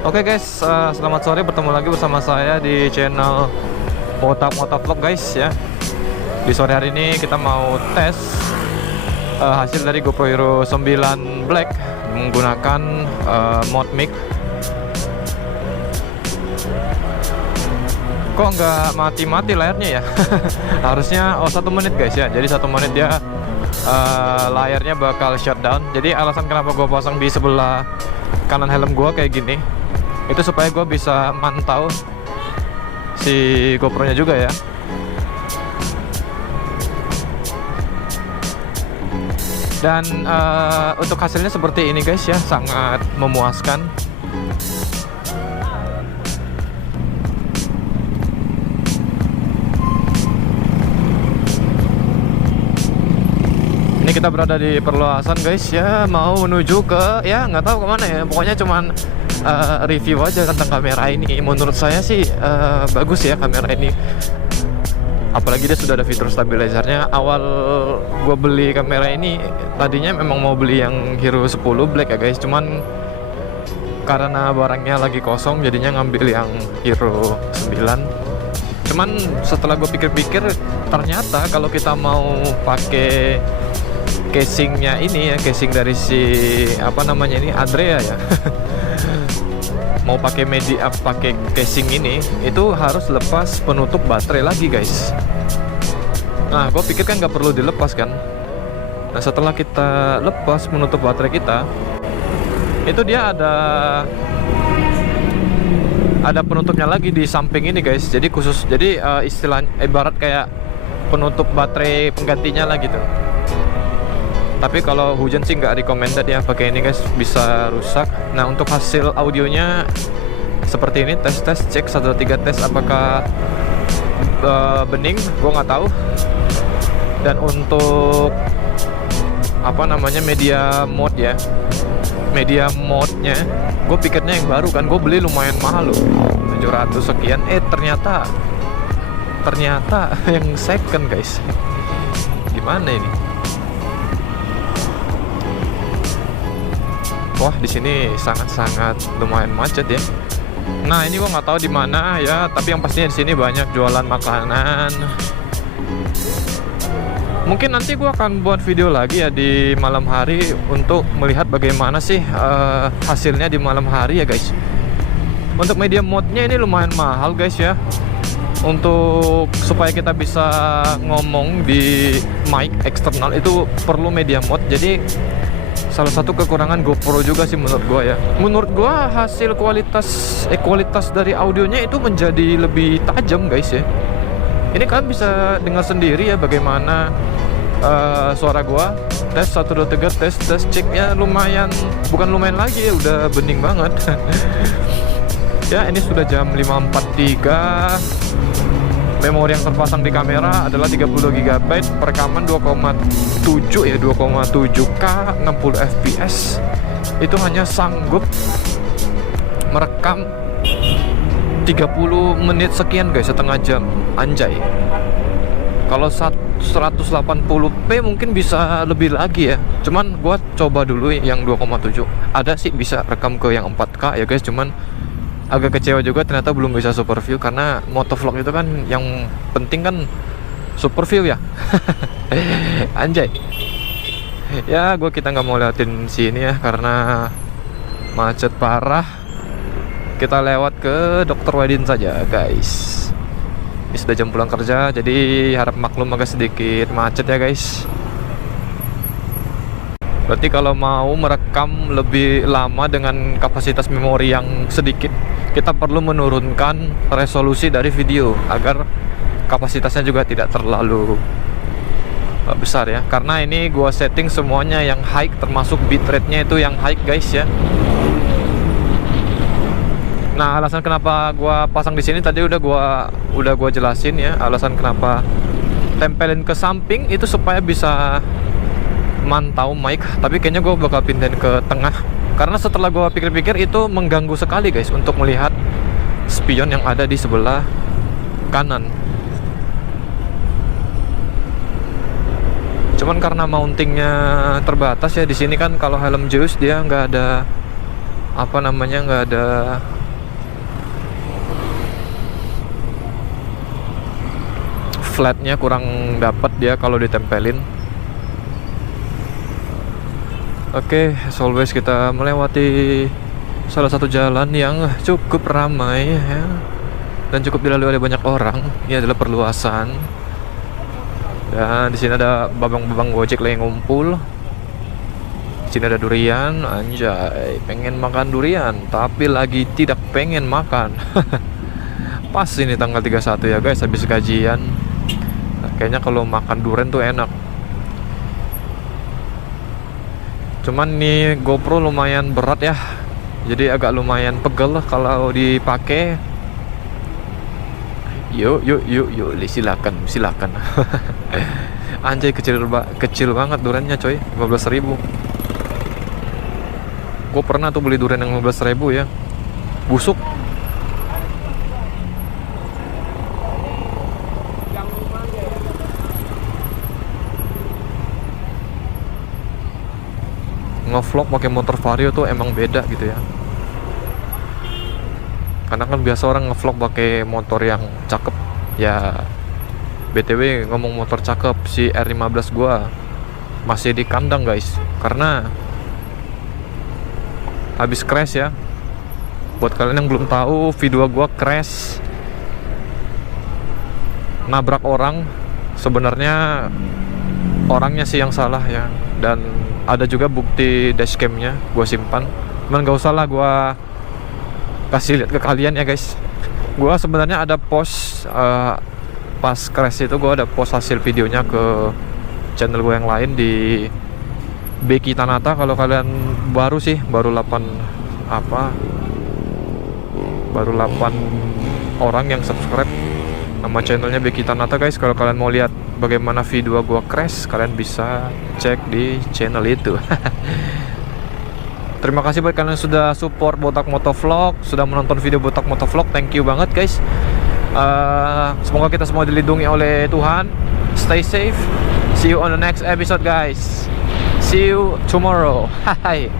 Oke guys, selamat sore, bertemu lagi bersama saya di channel Motovlog guys ya. Di sore hari ini kita mau tes hasil dari GoPro Hero 9 Black menggunakan mod mic. Kok nggak mati-mati layarnya ya? Harusnya 1 menit guys ya. Jadi 1 menit dia layarnya bakal shutdown. Jadi alasan kenapa gue pasang di sebelah kanan helm gue kayak gini, itu supaya gue bisa mantau si GoPro nya juga ya. Dan untuk hasilnya seperti ini guys ya, sangat memuaskan. Ini kita berada di perluasan guys ya, mau menuju ke ya nggak tahu kemana ya, pokoknya cuman review aja tentang kamera ini. Menurut saya sih bagus ya kamera ini, apalagi dia sudah ada fitur stabilizernya. Awal gue beli kamera ini tadinya memang mau beli yang Hero 10 Black ya guys, cuman karena barangnya lagi kosong jadinya ngambil yang Hero 9. Cuman setelah gue pikir-pikir, ternyata kalau kita mau pakai casingnya ini ya, casing dari si apa namanya ini, Andrea ya mau pakai pakai casing ini, itu harus lepas penutup baterai lagi guys. Nah gue pikir kan nggak perlu dilepas kan. Nah setelah kita lepas penutup baterai kita, itu dia ada penutupnya lagi di samping ini guys. Jadi khusus, jadi istilah ibarat kayak penutup baterai penggantinya lah gitu. Tapi kalau hujan sih nggak recommended ya pakai ini guys, bisa rusak. Nah untuk hasil audionya seperti ini, tes cek 1 2 3 tes apakah bening, gue nggak tahu. Dan untuk apa namanya, media mode ya, media mode-nya gue pikirnya yang baru kan, gue beli lumayan mahal loh, 700 sekian. Ternyata yang second guys. Gimana ini? Wah, di sini sangat lumayan macet ya. Nah, ini gua nggak tahu di mana ya, tapi yang pastinya di sini banyak jualan makanan. Mungkin nanti gua akan buat video lagi ya di malam hari untuk melihat bagaimana sih hasilnya di malam hari ya guys. Untuk media mode-nya ini lumayan mahal guys ya. Untuk supaya kita bisa ngomong di mic eksternal itu perlu media mode. Jadi salah satu kekurangan GoPro juga sih menurut gua ya. Menurut gua hasil kualitas dari audionya itu menjadi lebih tajam guys ya. Ini kalian bisa dengar sendiri ya bagaimana suara gua. Tes 1 2 3 tes ceknya lumayan, bukan lumayan lagi ya, udah bening banget. Ya ini sudah jam 5.43. Memori yang terpasang di kamera adalah 30 GB, perekaman 2,7 ya, 2,7K 60 fps. Itu hanya sanggup merekam 30 menit sekian guys, setengah jam. Anjay. Kalau 180p mungkin bisa lebih lagi ya. Cuman gua coba dulu yang 2,7. Ada sih bisa rekam ke yang 4K ya guys, cuman agak kecewa juga ternyata belum bisa super view, karena motovlog itu kan yang penting kan super view ya. Anjay. Ya kita nggak mau liatin sini ya karena macet parah. Kita lewat ke Dr. Wadin saja guys. Ini sudah jam pulang kerja, jadi harap maklum agak sedikit macet ya guys. Berarti kalau mau merekam lebih lama dengan kapasitas memori yang sedikit, kita perlu menurunkan resolusi dari video agar kapasitasnya juga tidak terlalu besar ya. Karena ini gua setting semuanya yang high, termasuk bitrate-nya itu yang high guys ya. Nah, alasan kenapa gua pasang di sini tadi udah gua jelasin ya. Alasan kenapa tempelin ke samping itu supaya bisa mantau mic, tapi kayaknya gue bakal pindahin ke tengah karena setelah gue pikir-pikir itu mengganggu sekali guys untuk melihat spion yang ada di sebelah kanan. Cuman karena mountingnya terbatas ya di sini kan, kalau helm Zeus dia nggak ada apa namanya, nggak ada flatnya, kurang dapat dia kalau ditempelin. Oke, as always kita melewati salah satu jalan yang cukup ramai ya, dan cukup dilalui oleh banyak orang. Ini adalah perluasan. Dan di sini ada babang-babang Gojek lagi ngumpul. Di sini ada durian, anjay, pengen makan durian tapi lagi tidak pengen makan. Pas ini tanggal 31 ya guys, habis gajian. Kayaknya kalau makan durian tuh enak. Cuman nih GoPro lumayan berat ya, jadi agak lumayan pegel kalau dipakai. Yuk, silakan. Anjay, kecil banget duriannya coy, 15.000. Gue pernah tuh beli durian yang 15.000 ya, busuk. Ngevlog pakai motor Vario tuh emang beda gitu ya. Karena kan biasa orang ngevlog pakai motor yang cakep ya. BTW ngomong motor cakep, si R15 gua masih di kandang guys, karena habis crash ya. Buat kalian yang belum tahu, V2 gua crash, nabrak orang. Sebenarnya orangnya sih yang salah ya, dan ada juga bukti dashcamnya gue simpan. Cuman gak usah lah gue kasih lihat ke kalian ya guys. Gue sebenarnya ada post pas crash itu, gue ada post hasil videonya ke channel gue yang lain di Beki Tanata. Kalau kalian baru 8 orang yang subscribe nama channelnya Beki Tanata guys. Kalau kalian mau lihat bagaimana V2 gua crash, kalian bisa cek di channel itu. Terima kasih buat kalian yang sudah support Botak Motovlog, sudah menonton video Botak Motovlog. Thank you banget guys. Semoga kita semua dilindungi oleh Tuhan. Stay safe. See you on the next episode guys. See you tomorrow. Hai.